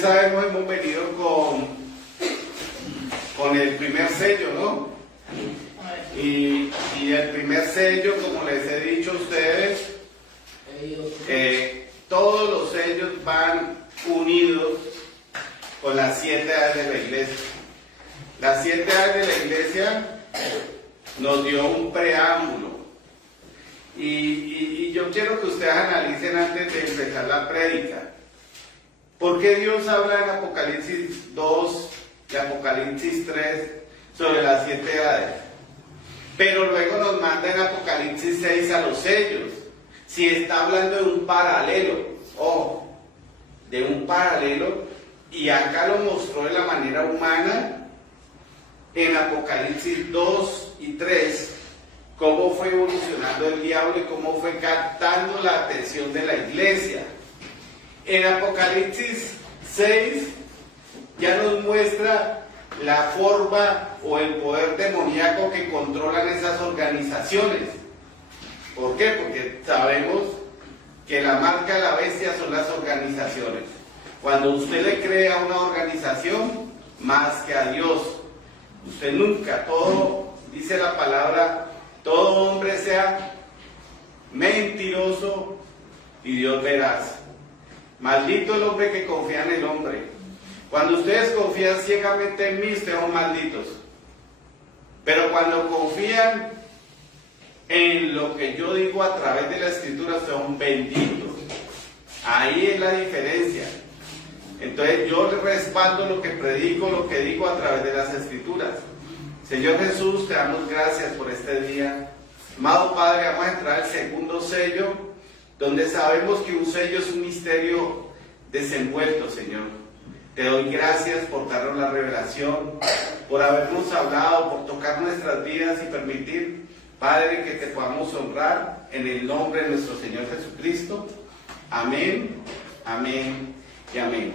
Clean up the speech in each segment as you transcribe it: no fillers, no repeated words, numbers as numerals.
ustedes sabemos, hemos venido con el primer sello, ¿no? Y el primer sello, como les he dicho a ustedes, todos los sellos van unidos con las 7 A's de la iglesia. Las 7 A's de la iglesia nos dio un preámbulo. Y yo quiero que ustedes analicen antes de empezar la prédica. ¿Por qué Dios habla en Apocalipsis 2 y Apocalipsis 3 sobre las 7 A's? Pero luego nos manda en Apocalipsis 6 a los sellos. Si está hablando de un paralelo, ojo, de un paralelo, y acá lo mostró de la manera humana en Apocalipsis 2 y 3, cómo fue evolucionando el diablo y cómo fue captando la atención de la iglesia. En Apocalipsis 6 ya nos muestra la forma o el poder demoníaco que controlan esas organizaciones. ¿Por qué? Porque sabemos que la marca de la bestia son las organizaciones. Cuando usted le cree a una organización más que a Dios, usted nunca, todo, dice la palabra, todo hombre sea mentiroso y Dios veraz. Maldito el hombre que confía en el hombre. Cuando ustedes confían ciegamente en mí, ustedes son malditos. Pero cuando confían en lo que yo digo a través de la escritura, ustedes son benditos. Ahí es la diferencia. Entonces yo respaldo lo que predico, lo que digo a través de las escrituras. Señor Jesús, te damos gracias por este día. Amado Padre, vamos a entrar al segundo sello, donde sabemos que un sello es un misterio desenvuelto, Señor. Te doy gracias por darnos la revelación, por habernos hablado, por tocar nuestras vidas y permitir, Padre, que te podamos honrar en el nombre de nuestro Señor Jesucristo. Amén, amén y amén.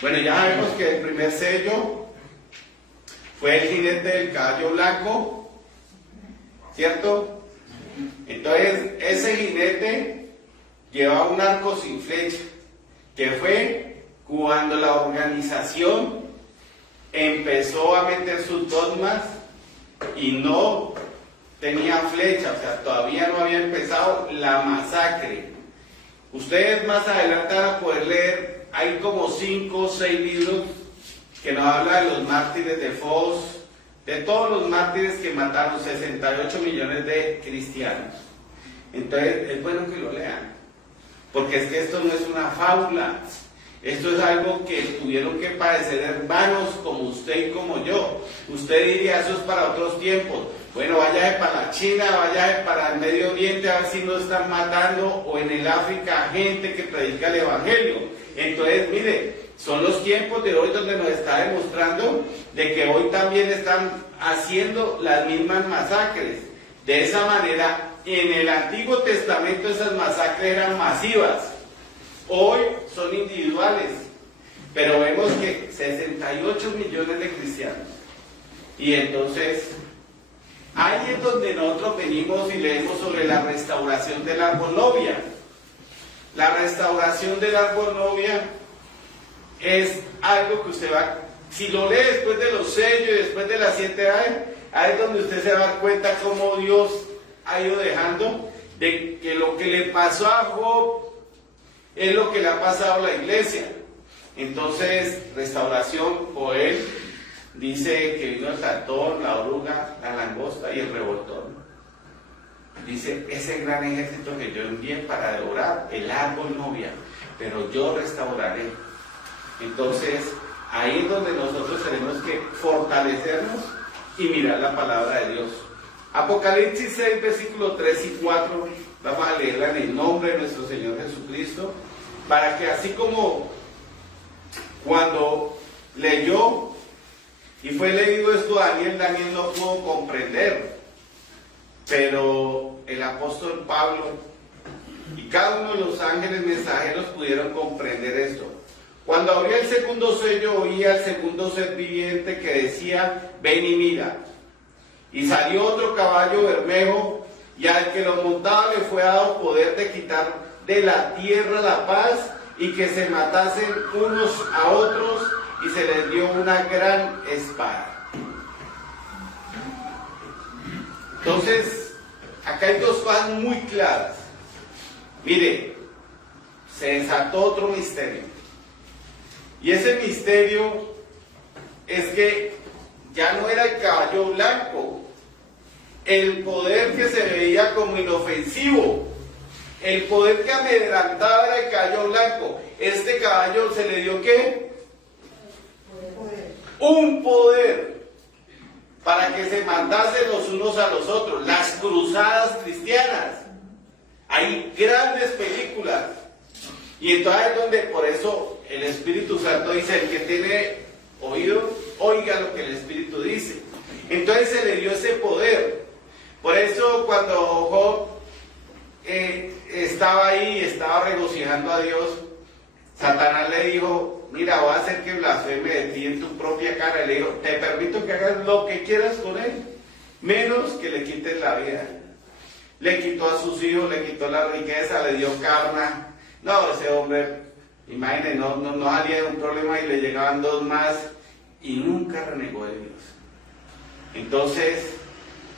Bueno, ya sabemos que el primer sello fue el jinete del caballo blanco, ¿cierto? Entonces, ese jinete llevaba un arco sin flecha, que fue cuando la organización empezó a meter sus dogmas y no tenía flecha, o sea, todavía no había empezado la masacre. Ustedes más adelante van a poder leer, hay como 5 o 6 libros que nos habla de los mártires de Fos, de todos los mártires que mataron 68 millones de cristianos. Entonces es bueno que lo lean, porque es que esto no es una fábula, esto es algo que tuvieron que padecer hermanos como usted y como yo. Usted diría, eso es para otros tiempos. Bueno, vaya para la China, vaya para el Medio Oriente, a ver si no están matando, o en el África, gente que predica el Evangelio. Entonces, mire, son los tiempos de hoy donde nos está demostrando de que hoy también están haciendo las mismas masacres. De esa manera, en el Antiguo Testamento esas masacres eran masivas. Hoy son individuales, pero vemos que 68 millones de cristianos. Y entonces, ahí es donde nosotros venimos y leemos sobre la restauración del árbol novia. La restauración del árbol novia es algo que usted va, si lo lee después de los sellos y después de las 7 A's, ahí es donde usted se va a dar cuenta cómo Dios ha ido dejando de que lo que le pasó a Job es lo que le ha pasado a la iglesia. Entonces, restauración, Joel dice que vino el saltón, la oruga, la langosta y el revoltón. Dice, ese gran ejército que yo envié para devorar el árbol novia, pero yo restauraré. Entonces, ahí es donde nosotros tenemos que fortalecernos y mirar la palabra de Dios. Apocalipsis 6, versículos 3 y 4, vamos a leerla en el nombre de nuestro Señor Jesucristo, para que así como cuando leyó y fue leído esto Daniel no pudo comprender, pero el apóstol Pablo y cada uno de los ángeles mensajeros pudieron comprender esto. Cuando abrió el segundo sello, oía al segundo ser viviente que decía, ven y mira. Y salió otro caballo bermejo, y al que lo montaba le fue dado poder de quitar de la tierra la paz y que se matasen unos a otros, y se les dio una gran espada. Entonces, acá hay dos cosas muy claras. Mire, se desató otro misterio. Y ese misterio es que ya no era el caballo blanco, el poder que se veía como inofensivo, el poder que amedrantaba era el caballo blanco. Este caballo se le dio ¿qué? Un poder para que se matasen los unos a los otros. Las cruzadas cristianas. Hay grandes películas. Y entonces es donde por eso el Espíritu Santo dice, el que tiene oído, oiga lo que el Espíritu dice. Entonces se le dio ese poder. Por eso cuando Job estaba ahí, estaba regocijando a Dios, Satanás le dijo, mira, voy a hacer que blasfeme de ti en tu propia cara. Le dijo, te permito que hagas lo que quieras con él, menos que le quites la vida. Le quitó a sus hijos, le quitó la riqueza, le dio karma. No, ese hombre, imagínense, no salía de un problema y le llegaban dos más y nunca renegó de Dios. Entonces,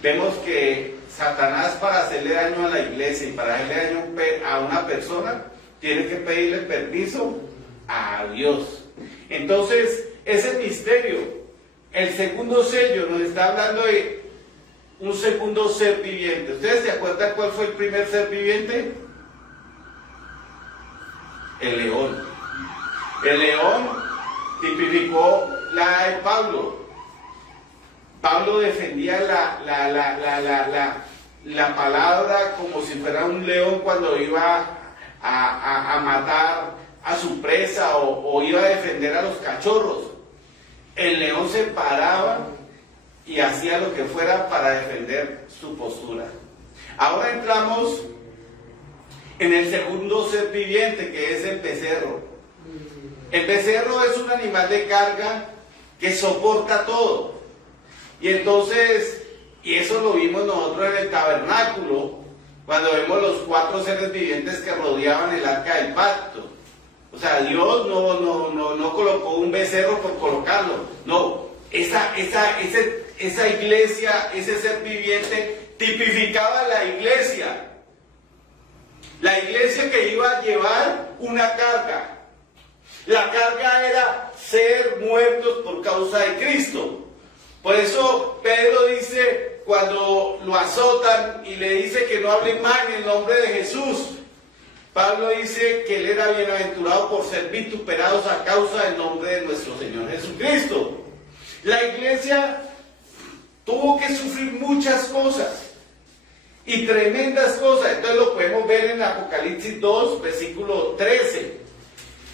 vemos que Satanás, para hacerle daño a la iglesia y para hacerle daño a una persona, tiene que pedirle permiso a Dios. Entonces, ese misterio, el segundo sello, nos está hablando de un segundo ser viviente. ¿Ustedes se acuerdan cuál fue el primer ser viviente? El león. El león tipificó la de Pablo. Pablo defendía la palabra como si fuera un león cuando iba a matar a su presa o iba a defender a los cachorros. El león se paraba y hacía lo que fuera para defender su postura. Ahora entramos en el segundo ser viviente, que es el becerro. El becerro es un animal de carga que soporta todo. Y entonces, y eso lo vimos nosotros en el tabernáculo, cuando vemos los 4 seres vivientes que rodeaban el arca del pacto. O sea, Dios no colocó un becerro por colocarlo. No, esa iglesia, ese ser viviente, tipificaba la iglesia. La iglesia que iba a llevar una carga. La carga era ser muertos por causa de Cristo. Por eso Pedro dice, cuando lo azotan y le dice que no hable mal en el nombre de Jesús, Pablo dice que él era bienaventurado por ser vituperados a causa del nombre de nuestro Señor Jesucristo. La iglesia tuvo que sufrir muchas cosas y tremendas cosas. Entonces lo podemos ver en Apocalipsis 2, versículo 13.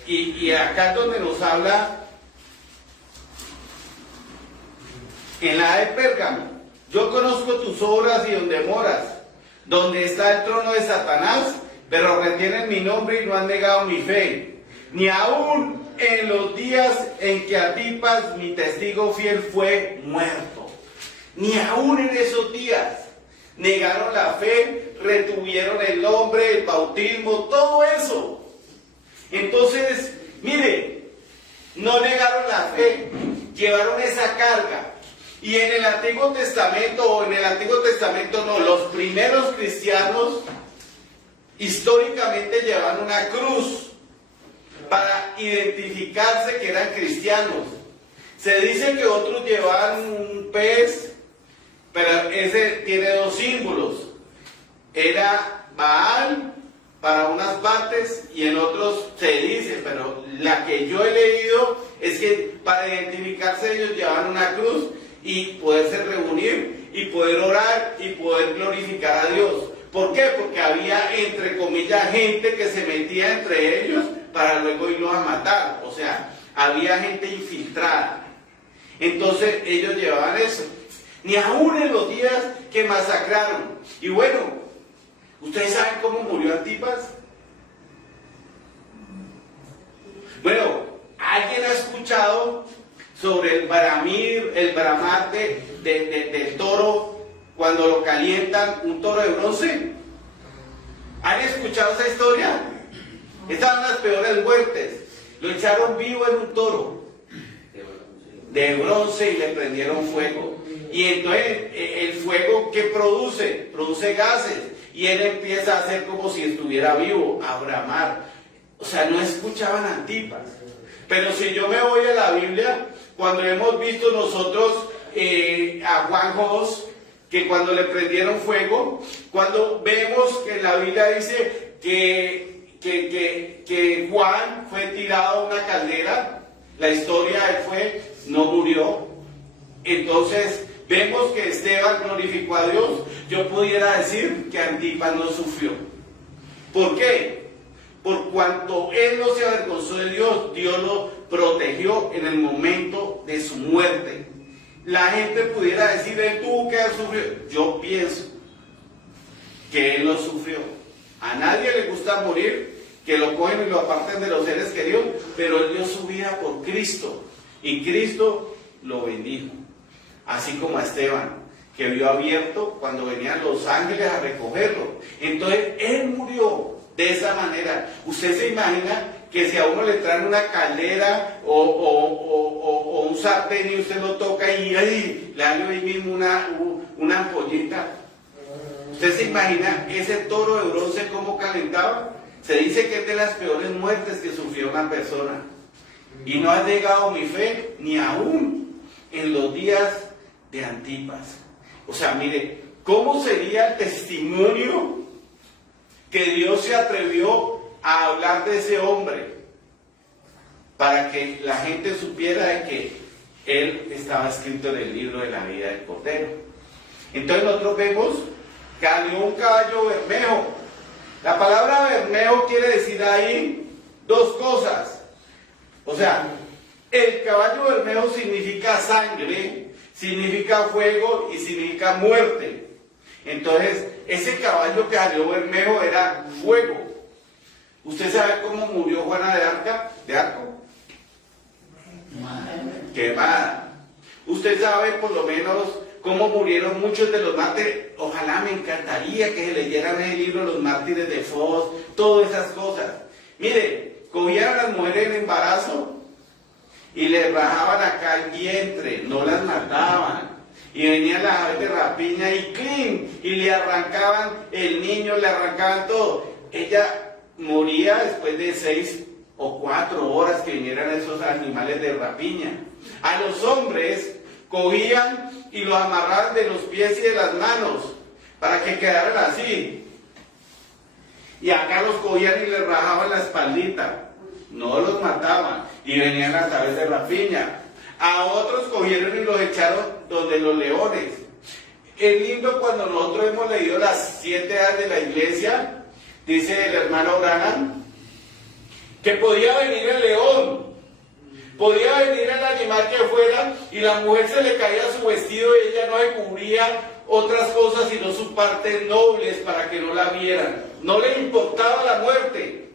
Y acá es donde nos habla en la de Pérgamo. Yo conozco tus obras y donde moras, donde está el trono de Satanás, pero retienen mi nombre y no han negado mi fe. Ni aún en los días en que Antipas, mi testigo fiel, fue muerto. Ni aún en esos días negaron la fe, retuvieron el nombre, el bautismo, todo eso. Entonces, mire, no negaron la fe, llevaron esa carga. Y en el Antiguo Testamento, no, los primeros cristianos históricamente llevaban una cruz para identificarse que eran cristianos. Se dice que otros llevaban un pez, pero ese tiene 2 símbolos. Era Baal para unas partes y en otros se dice, pero la que yo he leído es que para identificarse ellos llevaban una cruz y poderse reunir y poder orar y poder glorificar a Dios. ¿Por qué? Porque había, entre comillas, gente que se metía entre ellos para luego irlos a matar. O sea, había gente infiltrada. Entonces ellos llevaban eso. Ni aún en los días que masacraron. Y bueno, ¿ustedes saben cómo murió Antipas? Bueno, ¿alguien ha escuchado sobre el bramir, el bramar del toro cuando lo calientan, un toro de bronce? ¿Han escuchado esa historia? Estaban las peores muertes. Lo echaron vivo en un toro de bronce y le prendieron fuego. Y entonces el fuego, ¿qué produce? Produce gases. Y él empieza a hacer como si estuviera vivo, a bramar. O sea, no escuchaban Antipas. Pero si yo me voy a la Biblia, cuando hemos visto nosotros a Juan Jos, que cuando le prendieron fuego, cuando vemos que en la Biblia dice que Juan fue tirado a una caldera, la historia él no murió. Entonces vemos que Esteban glorificó a Dios. Yo pudiera decir que Antipas no sufrió. ¿Por qué? Por cuanto él no se avergonzó de Dios, Dios lo protegió en el momento de su muerte. La gente pudiera decir, él tuvo que haber sufrido. Yo pienso que él no sufrió. A nadie le gusta morir, que lo cogen y lo aparten de los seres queridos, pero él dio su vida por Cristo. Y Cristo lo bendijo. Así como a Esteban, que vio abierto cuando venían los ángeles a recogerlo. Entonces, él murió de esa manera. Usted se imagina que si a uno le traen una caldera o un sartén y usted lo toca y le dan ahí mismo una ampollita. ¿Usted se imagina ese toro de bronce cómo calentaba? Se dice que es de las peores muertes que sufrió una persona. Y no ha llegado mi fe ni aún en los días de Antipas. O sea, mire, ¿cómo sería el testimonio que Dios se atrevió a hablar de ese hombre? Para que la gente supiera de que él estaba escrito en el libro de la vida del Cordero. Entonces nosotros vemos que salió un caballo bermejo. La palabra bermejo quiere decir ahí dos cosas. O sea, el caballo bermejo significa sangre, significa fuego y significa muerte. Entonces, ese caballo que salió bermejo era fuego. ¿Usted sabe cómo murió Juana de Arco? Quemada. ¿Usted sabe por lo menos cómo murieron muchos de los mártires? Ojalá, me encantaría que se leyeran el libro Los Mártires de Foz, todas esas cosas. Mire, cogían a las mujeres en embarazo y les rajaban acá el vientre, no las mataban. Y venían las aves de rapiña y ¡clean! Y le arrancaban el niño, le arrancaban todo. Ella moría después de 6 o 4 horas que vinieran esos animales de rapiña. A los hombres cogían y los amarraban de los pies y de las manos para que quedaran así. Y acá los cogían y les rajaban la espaldita. No los mataban. Y venían las aves de rapiña. A otros cogieron y los echaron donde los leones. Es lindo cuando nosotros hemos leído las 7 edades de la iglesia, dice el hermano Branham, que podía venir el león, podía venir el animal que fuera, y la mujer se le caía su vestido y ella no le cubría otras cosas sino sus partes nobles para que no la vieran. No le importaba la muerte.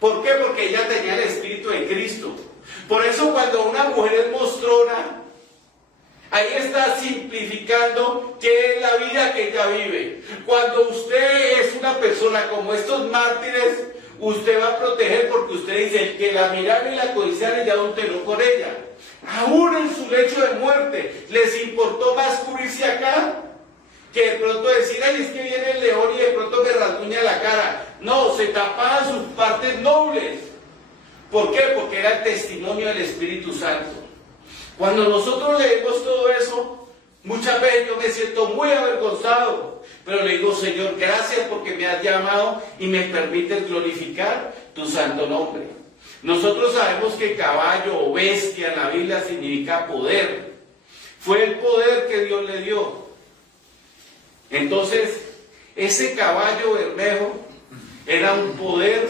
¿Por qué? Porque ella tenía el espíritu de Cristo. Por eso cuando una mujer es mostrona, ahí está simplificando qué es la vida que ella vive. Cuando usted es una persona como estos mártires, usted va a proteger porque usted dice, el que la miraron y la codiciaron ya adulteró con ella. Aún en su lecho de muerte, les importó más cubrirse acá que de pronto decir, ay, es que viene el león y de pronto me rasguña la cara. No, se tapaban sus partes nobles. ¿Por qué? Porque era el testimonio del Espíritu Santo. Cuando nosotros leemos todo eso, muchas veces yo me siento muy avergonzado, pero le digo, Señor, gracias porque me has llamado y me permites glorificar tu santo nombre. Nosotros sabemos que caballo o bestia en la Biblia significa poder. Fue el poder que Dios le dio. Entonces, ese caballo bermejo era un poder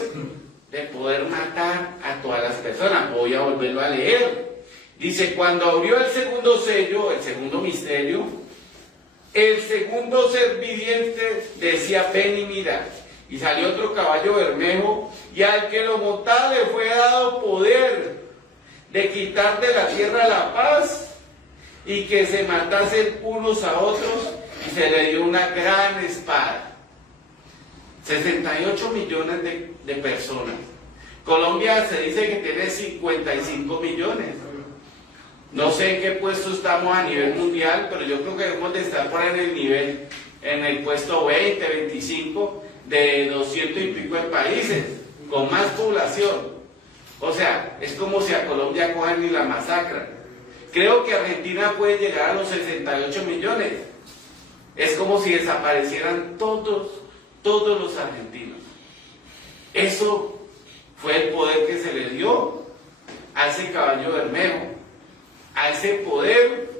de poder matar a todas las personas. Voy a volverlo a leer. Dice, cuando abrió el segundo sello, el segundo misterio, el segundo ser viviente decía, ven y mira. Y salió otro caballo bermejo, y al que lo montaba le fue dado poder de quitar de la tierra la paz, y que se matasen unos a otros, y se le dio una gran espada. 68 millones de personas. Colombia se dice que tiene 55 millones. No sé en qué puesto estamos a nivel mundial, pero yo creo que debemos de estar por en el puesto 20, 25 de 200 y pico de países, con más población. O sea, es como si a Colombia cojan y la masacran. Creo que Argentina puede llegar a los 68 millones. Es como si desaparecieran todos los argentinos. Eso fue el poder que se le dio a ese caballo bermejo, a ese poder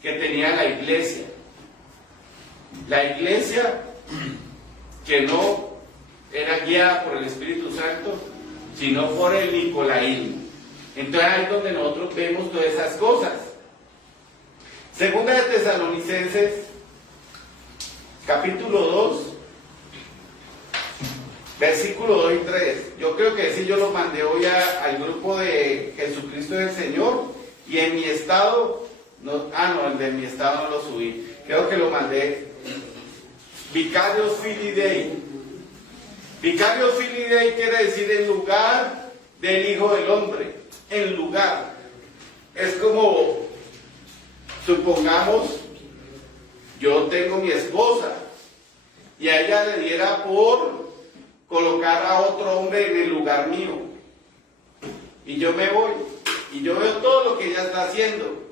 que tenía la iglesia. La iglesia que no era guiada por el Espíritu Santo, sino por el nicolaísmo. Entonces ahí es donde nosotros vemos todas esas cosas. Segunda de Tesalonicenses, capítulo 2, versículo 2 y 3. Yo creo que sí, yo lo mandé hoy al grupo de Jesucristo del Señor, y en mi estado, el de mi estado no lo subí, creo que lo mandé. Vicarios Filii Dei. Vicarios Filii Dei quiere decir en lugar del Hijo del Hombre. En lugar. Es como, supongamos, yo tengo mi esposa y a ella le diera por colocar a otro hombre en el lugar mío. Y yo me voy y yo veo todo lo que ella está haciendo.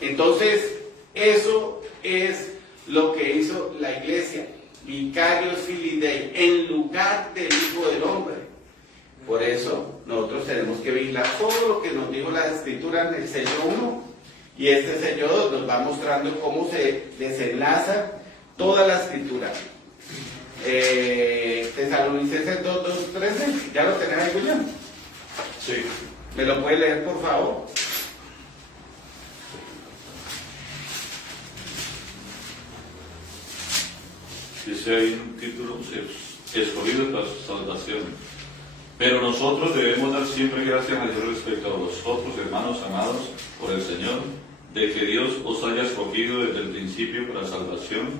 Entonces, eso es lo que hizo la iglesia. Vicarios Filii Dei, en lugar del Hijo del Hombre. Por eso nosotros tenemos que vigilar todo lo que nos dijo la Escritura en el sello 1, y este sello 2 nos va mostrando cómo se desenlaza toda la Escritura. Tesalonicenses 2, 13, ¿ya lo tenés ahí, William? Sí. ¿Me lo puede leer, por favor? Dice ahí un título, escogidos para su salvación. Pero nosotros debemos dar siempre gracias a Dios respecto a vosotros, hermanos amados por el Señor, de que Dios os haya escogido desde el principio para salvación,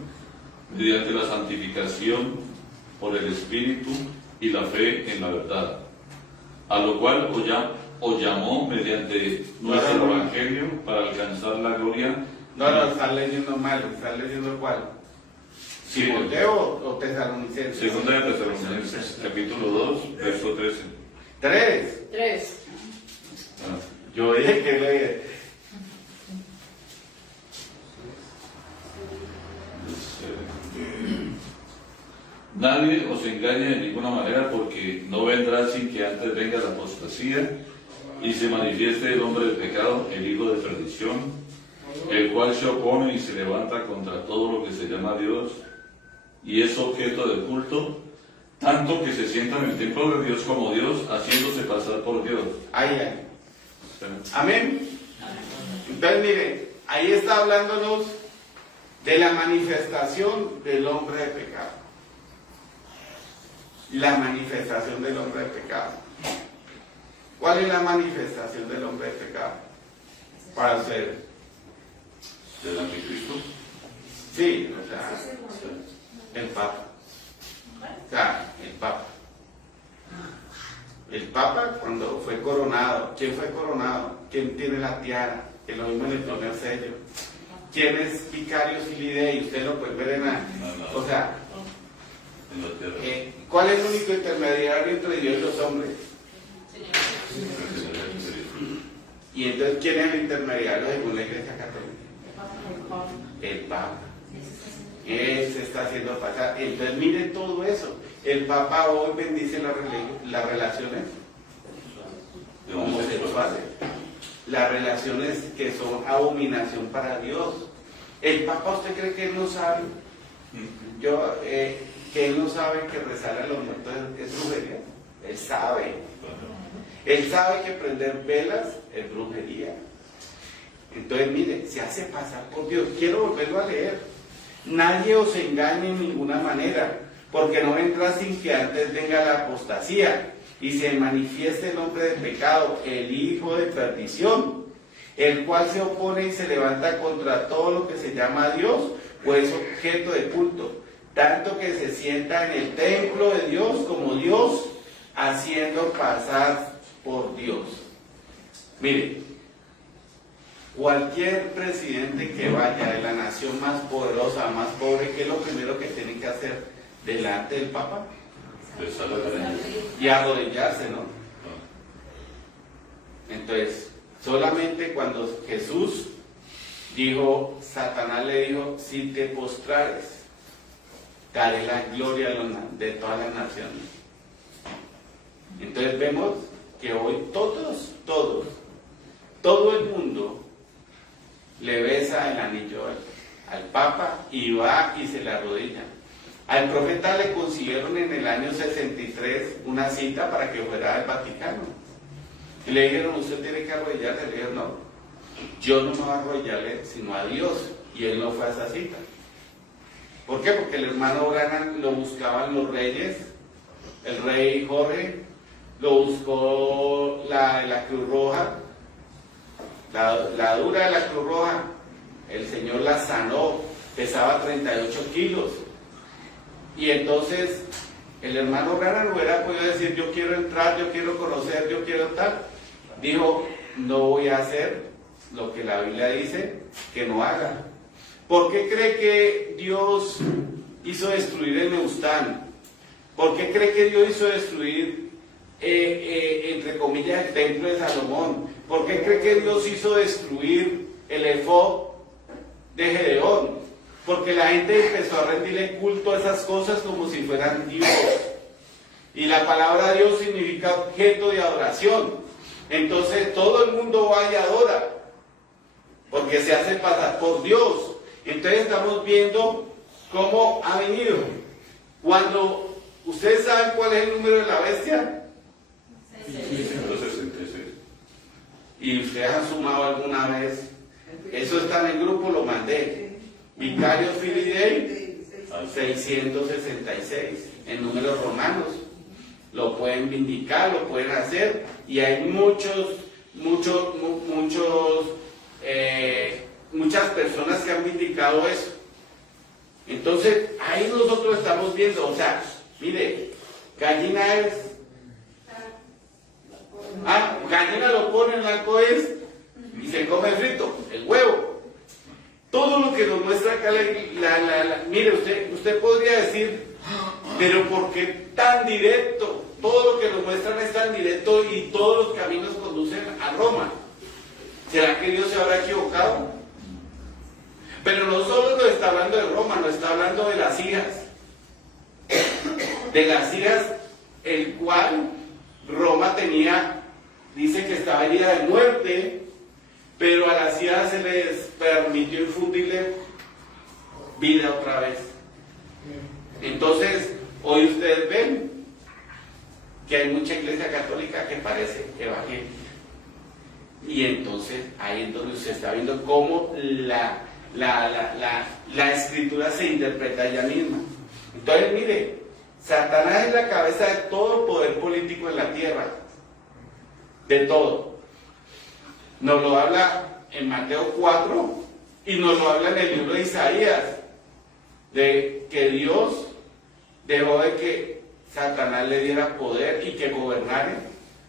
mediante la santificación por el Espíritu y la fe en la verdad, a lo cual os llamó mediante nuestro Evangelio para alcanzar la gloria. No, están leyendo mal, están leyendo cuál. Sí, ¿Timoteo o Tesalonicenses? Segunda de Tesalonicenses, capítulo 2, verso 13. ¿3? Yo dije que leer. Nadie os engañe de ninguna manera, porque no vendrá sin que antes venga la apostasía y se manifieste el hombre de pecado, el hijo de perdición, el cual se opone y se levanta contra todo lo que se llama Dios y es objeto de culto, tanto que se sienta en el templo de Dios como Dios, haciéndose pasar por Dios. Ahí. Amén. Entonces, mire, ahí está hablándonos de la manifestación del hombre de pecado. La manifestación del hombre de pecado. ¿Cuál es la manifestación del hombre de pecado? Para ustedes. ¿Del anticristo? Sí, o sea, el Papa. O sea, el Papa. El Papa cuando fue coronado. ¿Quién fue coronado? ¿Quién tiene la tiara? Que lo mismo en el primer sello. ¿Quién es Vicarios Filii Dei? Usted lo puede ver en la... O sea, ¿cuál es el único intermediario entre Dios y los hombres? Y entonces, ¿quién es el intermediario según la Iglesia Católica? El Papa. Él se está haciendo pasar. Entonces, miren todo eso. El Papa hoy bendice las relaciones homosexuales, las relaciones que son abominación para Dios. El Papa, ¿usted cree que él no sabe? Que él no sabe que rezar a los muertos es brujería. Él sabe. Él sabe que prender velas es brujería. Entonces, mire, se hace pasar por Dios. Quiero volverlo a leer. Nadie os engañe en ninguna manera, porque no vendrá sin que antes venga la apostasía y se manifieste el hombre de pecado, el hijo de perdición, el cual se opone y se levanta contra todo lo que se llama Dios o es objeto de culto, tanto que se sienta en el templo de Dios como Dios haciendo pasar por Dios. Mire, cualquier presidente que vaya de la nación más poderosa, más pobre, ¿qué es lo primero que tiene que hacer delante del Papa? Y arrodillarse, ¿no? Entonces, solamente cuando Jesús dijo, Satanás le dijo, si te postrares, daré la gloria de todas las naciones. Entonces vemos que hoy todo el mundo le besa el anillo al Papa y va y se le arrodilla. Al profeta le consiguieron en el año 63 una cita para que fuera al Vaticano. Y le dijeron, usted tiene que arrodillarse. Le dijeron, no, yo no me voy a arrodillarle sino a Dios. Y él no fue a esa cita. ¿Por qué? Porque el hermano Branham lo buscaban los reyes, el rey Jorge, lo buscó la Cruz Roja, la dura de la Cruz Roja, el Señor la sanó, pesaba 38 kilos. Y entonces el hermano Branham hubiera podido decir, yo quiero entrar, yo quiero conocer, yo quiero tal. Dijo, no voy a hacer lo que la Biblia dice que no haga. ¿Por qué cree que Dios hizo destruir el Neustán? ¿Por qué cree que Dios hizo destruir, entre comillas, el templo de Salomón? ¿Por qué cree que Dios hizo destruir el efod de Gedeón? Porque la gente empezó a rendirle culto a esas cosas como si fueran Dios. Y la palabra Dios significa objeto de adoración. Entonces todo el mundo va y adora, porque se hace pasar por Dios. Entonces estamos viendo cómo ha venido. Cuando ustedes saben cuál es el número de la bestia, 666. y ustedes han sumado alguna vez, eso está en el grupo, lo mandé. Vicarios Filii Dei 666, en números romanos. Lo pueden vindicar, lo pueden hacer, y hay muchas personas que han vindicado eso. Entonces, ahí nosotros estamos viendo, o sea, mire, gallina es... gallina lo pone, blanco es, y se come frito, el huevo. Todo lo que nos muestra acá, mire, usted podría decir, pero ¿por qué tan directo? Todo lo que nos muestran es tan directo y todos los caminos conducen a Roma. ¿Será que Dios se habrá equivocado? Pero no solo nos está hablando de Roma, nos está hablando de las hijas. De las hijas, el cual Roma tenía, dice que estaba herida de muerte, pero a las hijas se les permitió infundirle vida otra vez. Entonces, hoy ustedes ven que hay mucha iglesia católica que parece evangélica. Y entonces, ahí es donde usted está viendo cómo la escritura se interpreta ella misma. Entonces, mire, Satanás es la cabeza de todo poder político en la tierra. De todo. Nos lo habla en Mateo 4 y nos lo habla en el libro de Isaías, de que Dios dejó de que Satanás le diera poder y que gobernara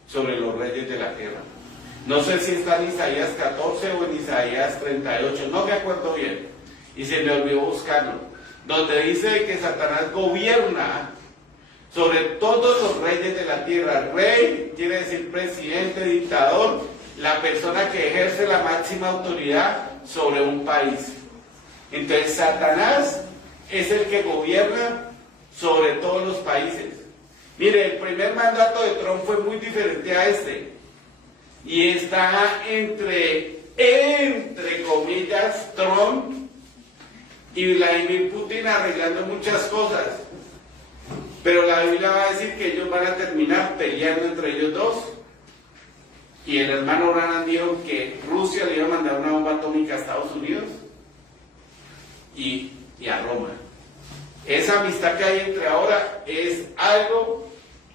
sobre los reyes de la tierra. No sé si está en Isaías 14 o en Isaías 38, no me acuerdo bien, y se me olvidó buscarlo, donde dice que Satanás gobierna sobre todos los reyes de la tierra. Rey quiere decir presidente, dictador, la persona que ejerce la máxima autoridad sobre un país. Entonces Satanás es el que gobierna sobre todos los países. Mire, el primer mandato de Trump fue muy diferente a este, y está entre comillas Trump y Vladimir Putin arreglando muchas cosas, pero la Biblia va a decir que ellos van a terminar peleando entre ellos dos. Y el hermano Branham dijo que Rusia le iba a mandar una bomba atómica a Estados Unidos y a Roma. Esa amistad que hay entre ahora es algo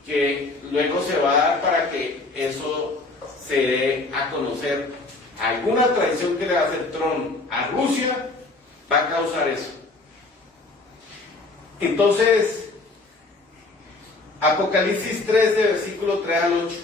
que luego se va a dar para que eso se dé a conocer. Alguna traición que le va a hacer Trump a Rusia va a causar eso. Entonces, Apocalipsis 13, versículo 3 al 8.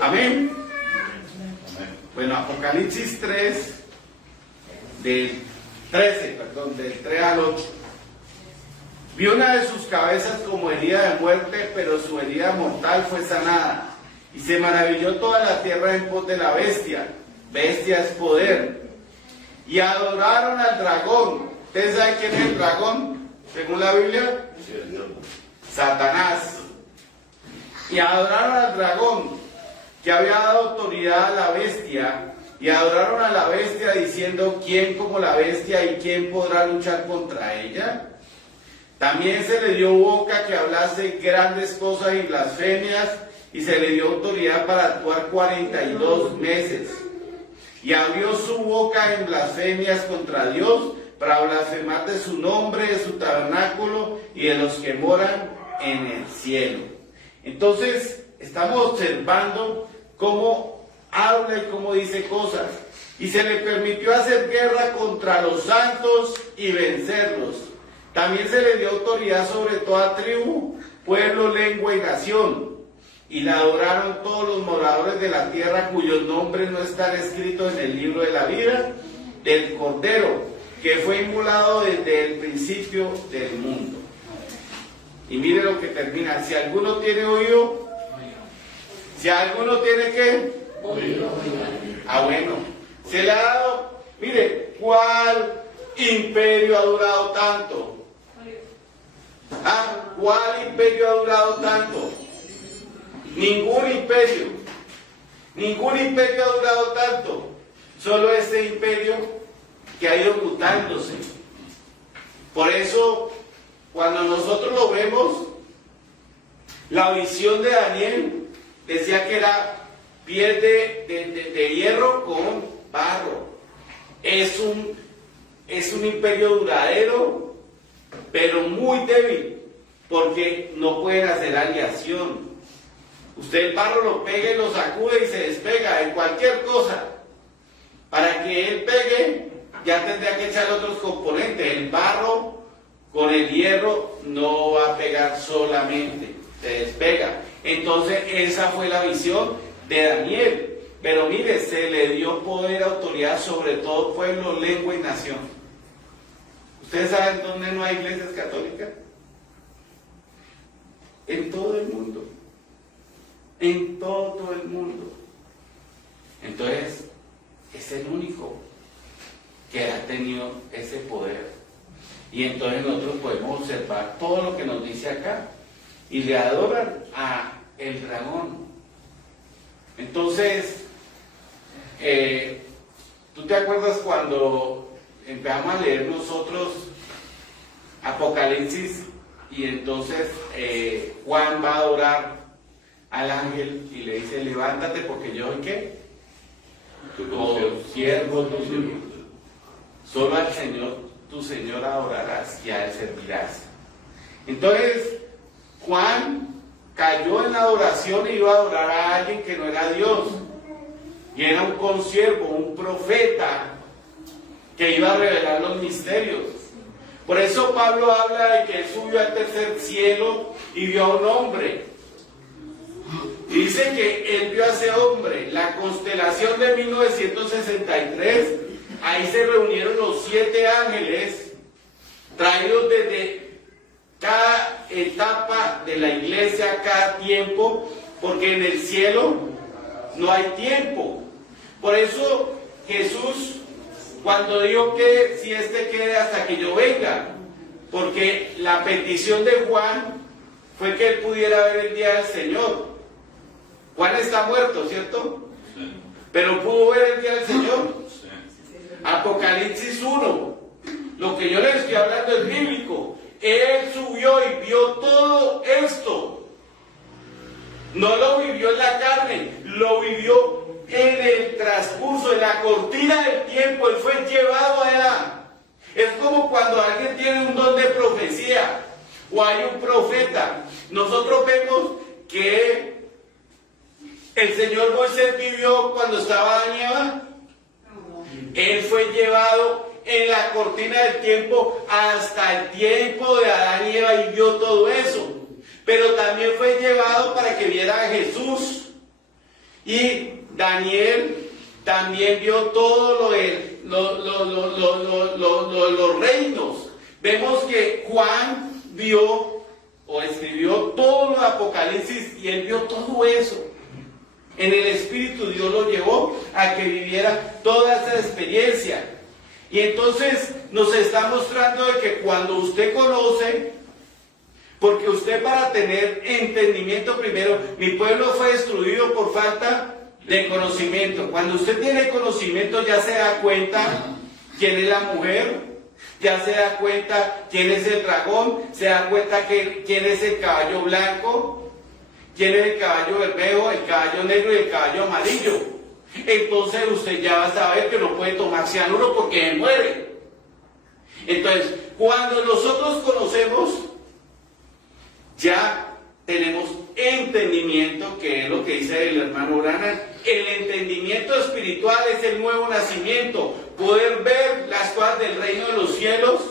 Amén. Bueno, Apocalipsis 3, del 3 al 8. Vio una de sus cabezas como herida de muerte, pero su herida mortal fue sanada. Y se maravilló toda la tierra en pos de la bestia. Bestia es poder. Y adoraron al dragón. ¿Ustedes saben quién es el dragón? Según la Biblia. Satanás. Y adoraron al dragón, que había dado autoridad a la bestia, y adoraron a la bestia diciendo: ¿quién como la bestia y quién podrá luchar contra ella? También se le dio boca que hablase grandes cosas y blasfemias, y se le dio autoridad para actuar 42 meses. Y abrió su boca en blasfemias contra Dios, para blasfemar de su nombre, de su tabernáculo y de los que moran en el cielo. Entonces, estamos observando cómo habla y cómo dice cosas. Y se le permitió hacer guerra contra los santos y vencerlos. También se le dio autoridad sobre toda tribu, pueblo, lengua y nación. Y la adoraron todos los moradores de la tierra cuyos nombres no están escritos en el libro de la vida del Cordero, que fue inmolado desde el principio del mundo. Y mire lo que termina: si alguno tiene oído, si alguno tiene ¿qué? Oído. Ah, bueno, se le ha dado. Mire, ¿cuál imperio ha durado tanto? ¿Cuál imperio ha durado tanto? Ningún imperio ha durado tanto. Solo este imperio que ha ido mutándose. Por eso, cuando nosotros lo vemos, la visión de Daniel decía que era piel de hierro con barro. Es un imperio duradero, pero muy débil, porque no pueden hacer aleación. Usted el barro lo pega y lo sacude y se despega en cualquier cosa. Para que él pegue, ya tendría que echar otros componentes. El barro con el hierro no va a pegar solamente, se despega. Entonces esa fue la visión de Daniel. Pero mire, se le dio poder, autoridad sobre todo pueblo, lengua y nación. ¿Ustedes saben dónde no hay iglesias católicas? En todo el mundo. En todo el mundo. Entonces, es el único que ha tenido ese poder. Y entonces nosotros podemos observar todo lo que nos dice acá. Y le adoran a el dragón. Entonces, ¿tú te acuerdas cuando empezamos a leer nosotros Apocalipsis? Y entonces Juan va a adorar al ángel y le dice: levántate porque yo soy ¿qué? Siervo tuyo. Solo al Señor, tu Señor, adorarás y a Él servirás. Entonces Juan cayó en la adoración y iba a adorar a alguien que no era Dios, y era un consiervo, un profeta que iba a revelar los misterios. Por eso Pablo habla de que él subió al tercer cielo y vio a un hombre. Y dice que él vio a ese hombre. La constelación de 1963, ahí se reunieron los 7 ángeles traídos desde cada etapa de la iglesia, cada tiempo, porque en el cielo no hay tiempo. Por eso Jesús, cuando dijo que si este quede hasta que yo venga, porque la petición de Juan fue que él pudiera ver el día del Señor. Juan está muerto, ¿cierto? Sí. Pero pudo ver el día del Señor. Sí. Apocalipsis 1, lo que yo les estoy hablando es bíblico. Él subió y vio todo esto. No lo vivió en la carne, lo vivió en el transcurso, en la cortina del tiempo. Él fue llevado allá. Es como cuando alguien tiene un don de profecía o hay un profeta. Nosotros vemos que el Señor Moisés vivió cuando estaba Adán y Eva. Él fue llevado en la cortina del tiempo hasta el tiempo de Adán y Eva y vio todo eso. Pero también fue llevado para que viera a Jesús. Y Daniel también vio todo lo de los reinos. Vemos que Juan vio o escribió todo lo de Apocalipsis y él vio todo eso. En el Espíritu Dios lo llevó a que viviera toda esa experiencia. Y entonces nos está mostrando de que cuando usted conoce, porque usted para tener entendimiento primero, mi pueblo fue destruido por falta de conocimiento. Cuando usted tiene conocimiento ya se da cuenta quién es la mujer, ya se da cuenta quién es el dragón, se da cuenta quién es el caballo blanco, quién es el caballo bermejo, el caballo negro y el caballo amarillo. Entonces usted ya va a saber que no puede tomar cianuro porque se muere. Entonces, cuando nosotros conocemos, ya tenemos entendimiento, que es lo que dice el hermano Branham. El entendimiento espiritual es el nuevo nacimiento, poder ver las cosas del reino de los cielos,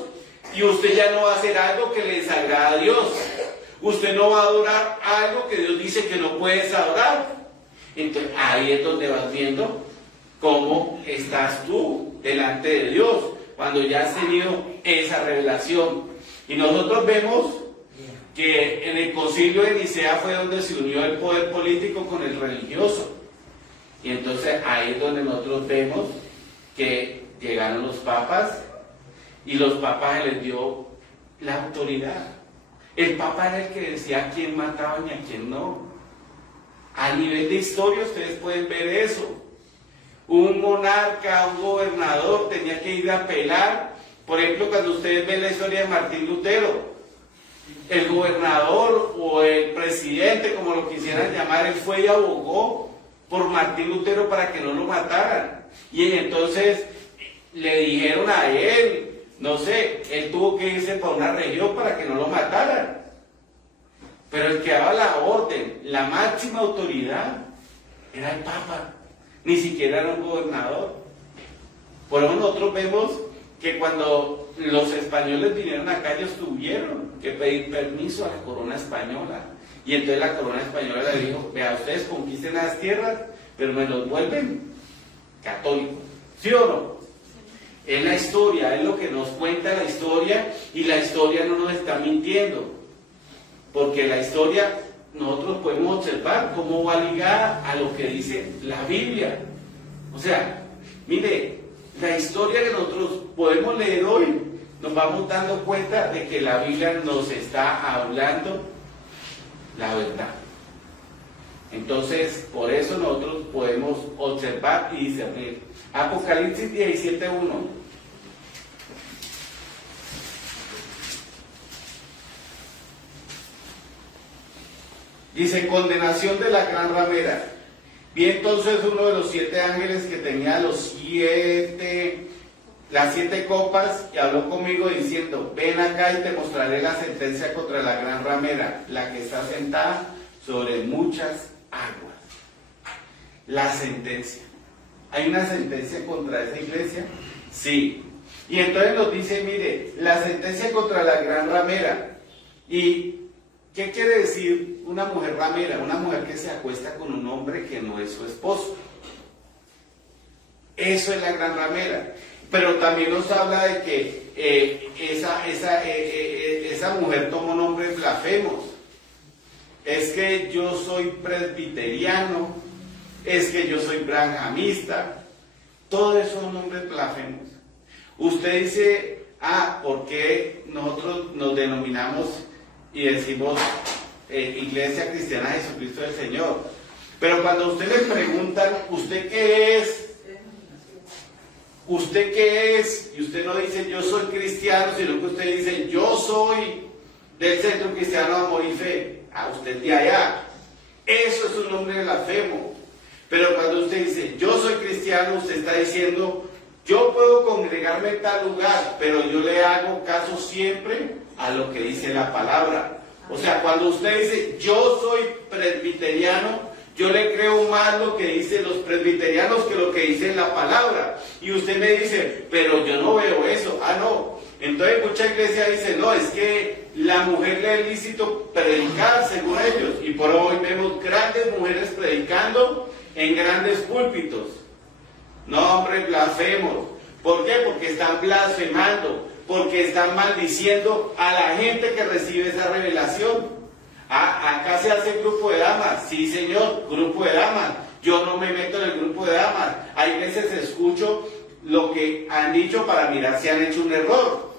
y usted ya no va a hacer algo que le desagrada a Dios. Usted no va a adorar algo que Dios dice que no puedes adorar. Entonces ahí es donde vas viendo cómo estás tú delante de Dios, cuando ya has tenido esa revelación. Y nosotros vemos que en el concilio de Nicea fue donde se unió el poder político con el religioso. Y entonces ahí es donde nosotros vemos que llegaron los papas, y los papas les dio la autoridad. El papa era el que decía a quién mataban y a quién no. A nivel de historia ustedes pueden ver eso. Un monarca, un gobernador tenía que ir a apelar. Por ejemplo, cuando ustedes ven la historia de Martín Lutero, el gobernador o el presidente, como lo quisieran llamar, él fue y abogó por Martín Lutero para que no lo mataran. Y entonces le dijeron a él, no sé, él tuvo que irse para una región para que no lo mataran. Pero el que daba la orden, la máxima autoridad, era el Papa, ni siquiera era un gobernador. Por eso nosotros vemos que cuando los españoles vinieron acá, ellos tuvieron que pedir permiso a la corona española. Y entonces la corona española le dijo, vea, ustedes conquisten las tierras, pero me los vuelven católicos. ¿Sí o no? Es la historia, es lo que nos cuenta la historia, y la historia no nos está mintiendo. Porque la historia, nosotros podemos observar cómo va ligada a lo que dice la Biblia. O sea, mire, la historia que nosotros podemos leer hoy, nos vamos dando cuenta de que la Biblia nos está hablando la verdad. Entonces, por eso nosotros podemos observar y discernir. Apocalipsis 17:1. Dice, condenación de la gran ramera. Vi entonces uno de los 7 ángeles que tenía las 7 copas, y habló conmigo diciendo, ven acá y te mostraré la sentencia contra la gran ramera, la que está sentada sobre muchas aguas. La sentencia. ¿Hay una sentencia contra esa iglesia? Sí. Y entonces nos dice, mire, la sentencia contra la gran ramera. ¿Y qué quiere decir una mujer ramera? Una mujer que se acuesta con un hombre que no es su esposo. Eso es la gran ramera. Pero también nos habla de que esa mujer tomó nombres blasfemos. Es que yo soy presbiteriano, es que yo soy branhamista. Todo eso son nombres blasfemos. Usted dice, ¿por qué nosotros nos denominamos y decimos Iglesia Cristiana Jesucristo del Señor? Pero cuando a usted le preguntan, ¿usted qué es? ¿Usted qué es? Y usted no dice yo soy cristiano, sino que usted dice yo soy del Centro Cristiano de Amor y Fe. Usted de allá. Eso es un nombre blasfemo. Pero cuando usted dice yo soy cristiano, usted está diciendo yo puedo congregarme en tal lugar, pero yo le hago caso siempre a lo que dice la palabra. O sea, cuando usted dice, yo soy presbiteriano, yo le creo más lo que dicen los presbiterianos que lo que dice la palabra. Y usted me dice, pero yo no veo eso. Ah, no. Entonces mucha iglesia dice, no, es que la mujer le es lícito predicar según ellos. Y por hoy vemos grandes mujeres predicando en grandes púlpitos. No, hombre, blasfemos. ¿Por qué? Porque están blasfemando, porque están maldiciendo a la gente que recibe esa revelación. Acá se hace grupo de damas. Sí, señor, grupo de damas. Yo no me meto en el grupo de damas. Hay veces escucho lo que han dicho para mirar si han hecho un error.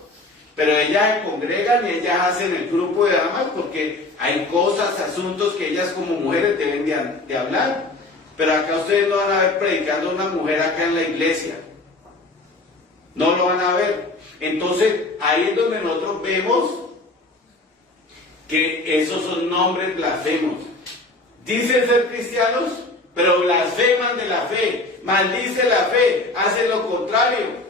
Pero ellas se congregan y ellas hacen el grupo de damas porque hay cosas, asuntos que ellas como mujeres deben de hablar. Pero acá ustedes no van a ver predicando a una mujer acá en la iglesia. No lo van a ver. Entonces, ahí es donde nosotros vemos que esos son nombres blasfemos. Dicen ser cristianos, pero blasfeman de la fe, maldice la fe, hacen lo contrario.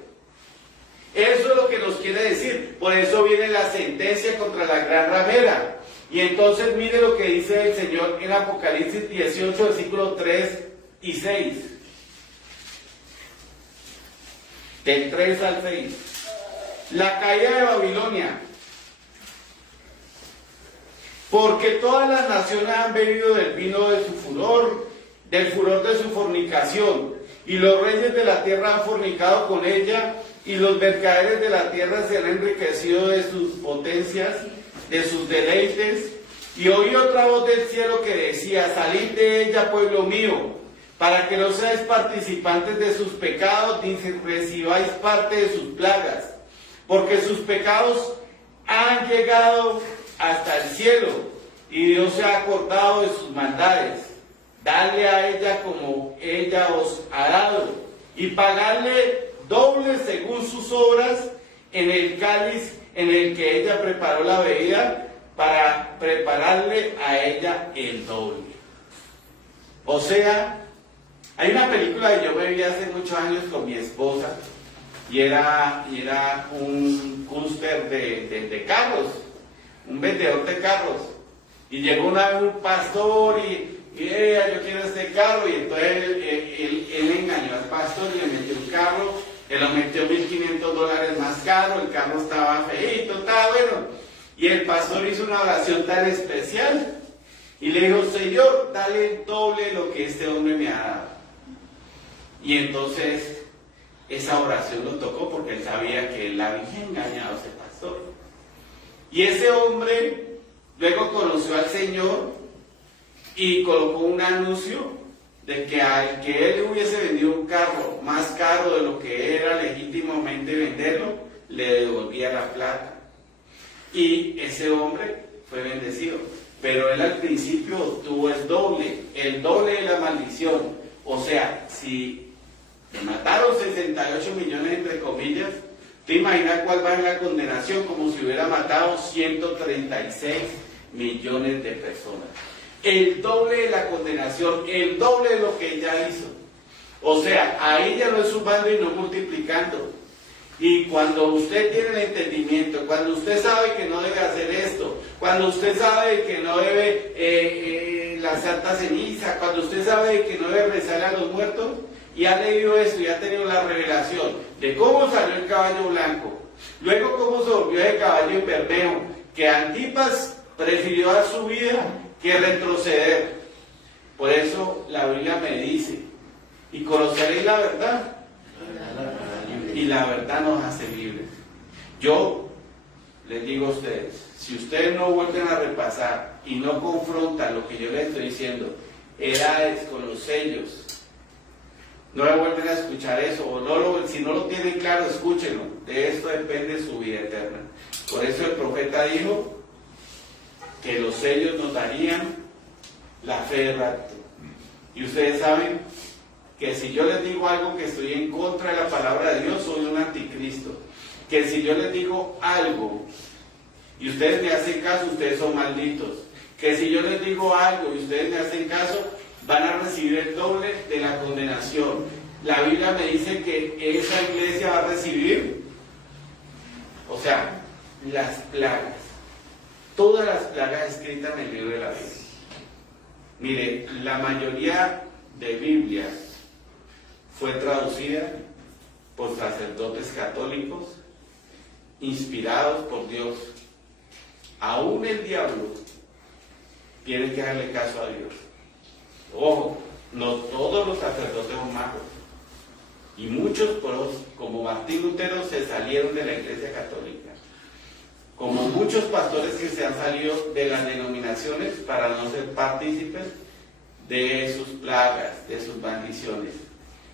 Eso es lo que nos quiere decir. Por eso viene la sentencia contra la gran ramera. Y entonces mire lo que dice el Señor en Apocalipsis 18, versículos 3 y 6. Del 3 al 6. La caída de Babilonia. Porque todas las naciones han bebido del vino de su furor, del furor de su fornicación, y los reyes de la tierra han fornicado con ella, y los mercaderes de la tierra se han enriquecido de sus potencias, de sus deleites. Y oí otra voz del cielo que decía, salid de ella, pueblo mío, para que no seáis participantes de sus pecados, ni recibáis parte de sus plagas, porque sus pecados han llegado hasta el cielo, y Dios se ha acordado de sus maldades. Dadle a ella como ella os ha dado, y pagadle doble según sus obras en el cáliz en el que ella preparó la bebida, para prepararle a ella el doble. O sea, hay una película que yo me vi hace muchos años con mi esposa, y era un cúster de carros, un vendedor de carros, y llegó una vez un pastor y yo quiero este carro, y entonces él engañó al pastor y le metió un carro, que lo metió $1,500 más caro, el carro estaba feíto, estaba bueno, y el pastor hizo una oración tan especial y le dijo, Señor, dale el doble lo que este hombre me ha dado. Y entonces esa oración lo tocó porque él sabía que él había engañado a ese pastor. Y ese hombre luego conoció al Señor y colocó un anuncio de que al que él hubiese vendido un carro más caro de lo que era legítimamente venderlo, le devolvía la plata. Y ese hombre fue bendecido. Pero él al principio tuvo el doble de la maldición. O sea, si le mataron 68 millones entre comillas, ¿te imaginas cuál va a ser la condenación? Como si hubiera matado 136 millones de personas. El doble de la condenación, el doble de lo que ella hizo. O sea, ahí ya no es sumando y no multiplicando. Y cuando usted tiene el entendimiento, cuando usted sabe que no debe hacer esto, cuando usted sabe que no debe la santa ceniza, cuando usted sabe que no debe rezar a los muertos, y ha leído esto y ha tenido la revelación de cómo salió el caballo blanco, luego cómo se volvió de caballo en Bermejo, que Antipas prefirió dar su vida que retroceder. Por eso la Biblia me dice, y conoceréis la verdad, y la verdad nos hace libres. Yo les digo a ustedes, si ustedes no vuelven a repasar y no confrontan lo que yo les estoy diciendo, edades con los sellos, no le vuelven a escuchar eso, o si no lo tienen claro, escúchenlo. De esto depende su vida eterna. Por eso el profeta dijo que los sellos nos darían la fe de rapto. Y ustedes saben que si yo les digo algo que estoy en contra de la palabra de Dios, soy un anticristo. Que si yo les digo algo y ustedes me hacen caso, ustedes son malditos. Que si yo les digo algo y ustedes me hacen caso, van a recibir el doble de la condenación. la Biblia me dice que esa iglesia va a recibir, o sea, las plagas, todas las plagas escritas en el libro de la Biblia. Mire, la mayoría de Biblias fue traducida por sacerdotes católicos inspirados por Dios. Aún el diablo tiene que darle caso a Dios. Ojo, no todos los sacerdotes son malos. Y muchos, como Martín Lutero, se salieron de la Iglesia Católica. Como muchos pastores que se han salido de las denominaciones para no ser partícipes de sus plagas, de sus maldiciones.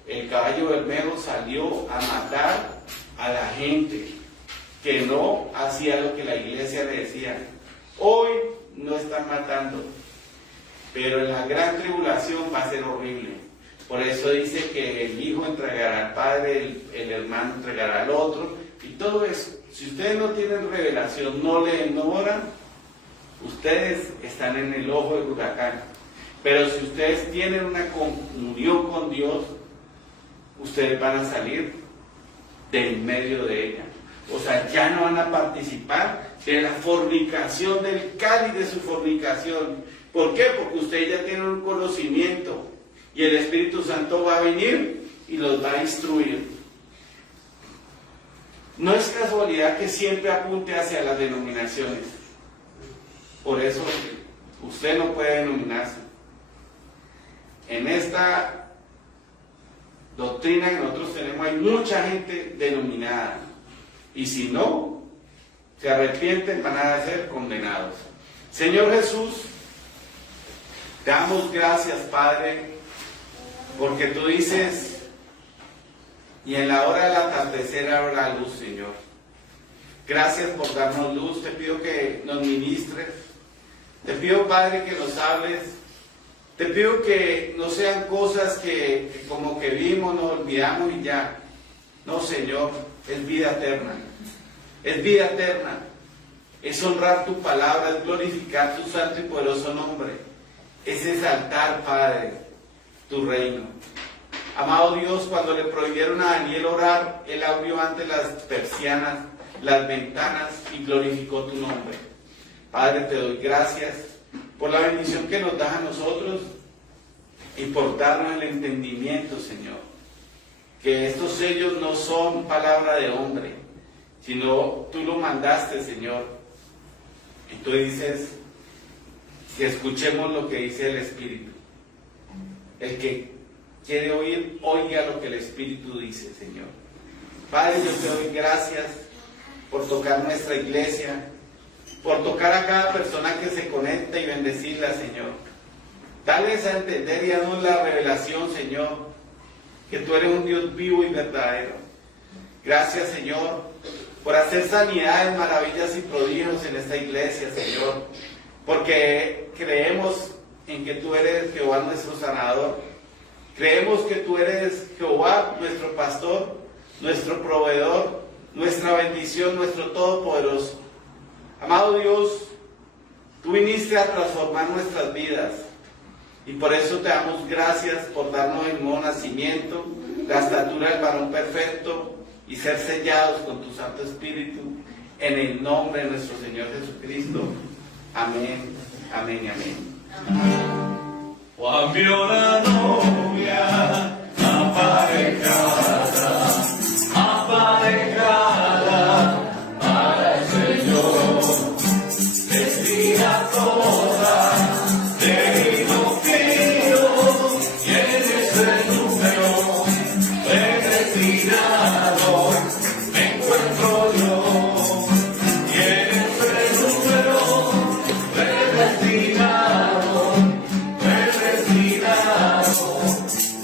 El caballo bermejo salió a matar a la gente que no hacía lo que la iglesia le decía. Hoy no están matando, pero en la gran tribulación va a ser horrible. Por eso dice que el hijo entregará al padre, el hermano entregará al otro, y todo eso. Si ustedes no tienen revelación, no leen, no oran, ustedes están en el ojo del huracán. Pero si ustedes tienen una comunión con Dios, ustedes van a salir del medio de ella. O sea, ya no van a participar de la fornicación, del cáliz de su fornicación. ¿Por qué? Porque ustedes ya tienen un conocimiento y el Espíritu Santo va a venir y los va a instruir. No es casualidad que siempre apunte hacia las denominaciones. Por eso usted no puede denominarse. En esta doctrina que nosotros tenemos hay mucha gente denominada. Y si no se arrepienten, van a ser condenados. Señor Jesús, te damos gracias, Padre, porque tú dices, y en la hora del atardecer habrá luz, Señor. Gracias por darnos luz. Te pido que nos ministres. Te pido, Padre, que nos hables. Te pido que no sean cosas que como que vimos, nos olvidamos y ya. No, Señor, es vida eterna. Es vida eterna. Es honrar tu palabra, es glorificar tu santo y poderoso nombre. Es exaltar, Padre, tu reino. Amado Dios, cuando le prohibieron a Daniel orar, él abrió ante las persianas, las ventanas y glorificó tu nombre. Padre, te doy gracias por la bendición que nos das a nosotros y por darnos el entendimiento, Señor. Que estos sellos no son palabra de hombre, sino tú lo mandaste, Señor. Y tú dices que escuchemos lo que dice el Espíritu. El que quiere oír, oiga lo que el Espíritu dice, Señor. Padre, yo te doy gracias por tocar nuestra iglesia, por tocar a cada persona que se conecta y bendecirla, Señor. Dales a entender y danos la revelación, Señor, que tú eres un Dios vivo y verdadero. Gracias, Señor, por hacer sanidades, maravillas y prodigios en esta iglesia, Señor, porque creemos en que tú eres Jehová nuestro sanador. Creemos que tú eres Jehová nuestro pastor, nuestro proveedor, nuestra bendición, nuestro todopoderoso. Amado Dios, tú viniste a transformar nuestras vidas y por eso te damos gracias por darnos el nuevo nacimiento, la estatura del varón perfecto y ser sellados con tu Santo Espíritu en el nombre de nuestro Señor Jesucristo. Amén, amén y amén. Juan vio la novia aparejada, aparejada para el Señor, vestida toda de lino fino, y en ese número predestinado me encuentro yo, y en ese número predestinado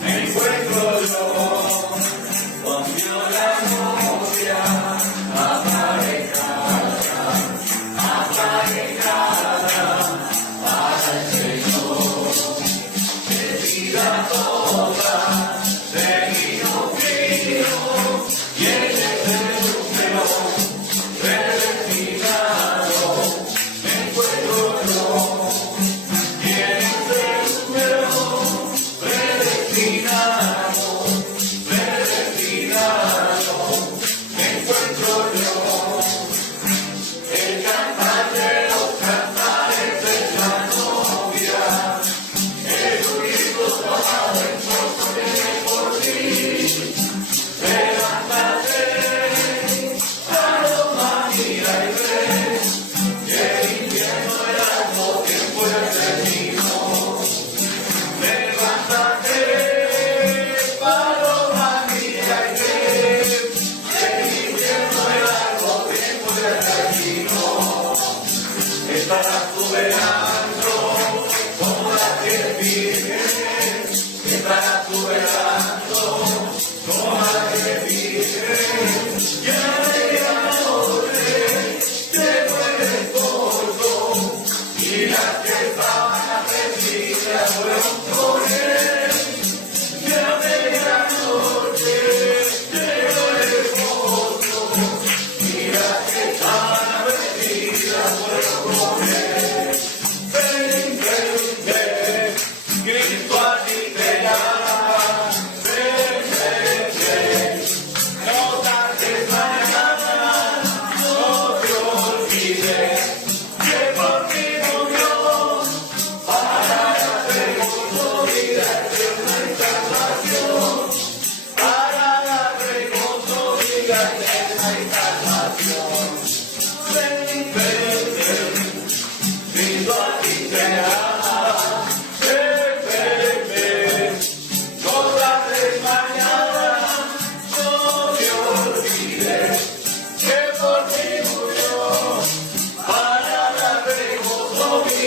me encuentro yo. Juan vio la novia aparejada, aparejada para el Señor, vestida toda de lino fino, y en ese número predestinado me encuentro yo, y en ese número predestinado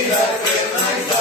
vida eterna y